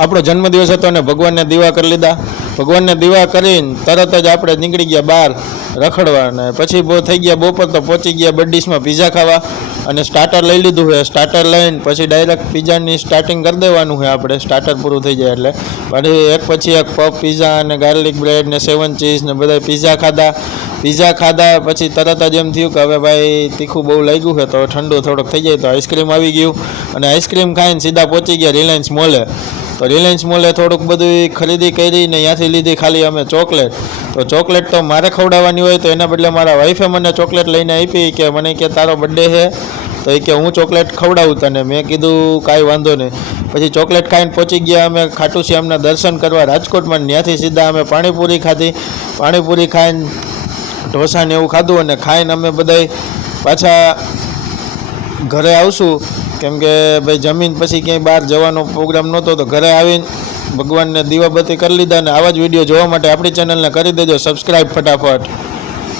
આપણો જન્મદિવસ હતો અને ભગવાનને દીવા કરી લીધા. ભગવાનને દીવા કરીને તરત જ આપણે નીકળી ગયા બહાર રખડવા, અને પછી થઈ ગયા બપોર તો પહોંચી ગયા બર્ડીસમાં પીઝા ખાવા. અને સ્ટાર્ટર લઈ લીધું છે. સ્ટાર્ટર લઈને પછી ડાયરેક્ટ પીઝાની સ્ટાર્ટિંગ કરી દેવાનું છે આપણે, સ્ટાર્ટર પૂરું થઈ જાય એટલે. પછી એક પછી એક પફ પીઝા અને ગાર્લિક બ્રેડ ને 7 ચીઝ ને બધા પીઝા ખાધા. પછી તરત જ એમ થયું કે હવે ભાઈ તીખું બહુ લાગ્યું છે, તો ઠંડુ થોડુંક થઈ જાય. તો આઈસ્ક્રીમ આવી ગયું અને આઈસ્ક્રીમ ખાઈને સીધા પહોંચી ગયા રિલાયન્સ મોલે. તો રિલાયન્સ મોલે થોડુંક બધું ખરીદી કરી ને ત્યાંથી લીધી ખાલી અમે ચોકલેટ. તો ચોકલેટ તો મારે ખવડાવવાની હોય, તો એના બદલે મારા વાઈફે મને ચોકલેટ લઈને આપી કે મને કે તારો બર્થડે છે તો એ કે હું ચોકલેટ ખવડાવું તને. મેં કીધું કાંઈ વાંધો નહીં. પછી ચોકલેટ ખાઈને પહોંચી ગયા અમે ખાટુ શ્યામના દર્શન કરવા રાજકોટમાં. ત્યાંથી સીધા અમે પાણીપુરી ખાધી. પાણીપુરી ખાઈને ઢોસાને એવું ખાધું અને ખાઈને અમે બધાય પાછા ઘરે આવશું, કેમ કે ભાઈ જમીન પછી ક્યાંય બહાર જવાનો પ્રોગ્રામ નહોતો. તો ઘરે આવીને ભગવાનને દીવાબત્તી કરી લીધા. અને આવા જ વિડીયો જોવા માટે આપણી ચેનલને કરી દેજો સબસ્ક્રાઈબ ફટાફટ.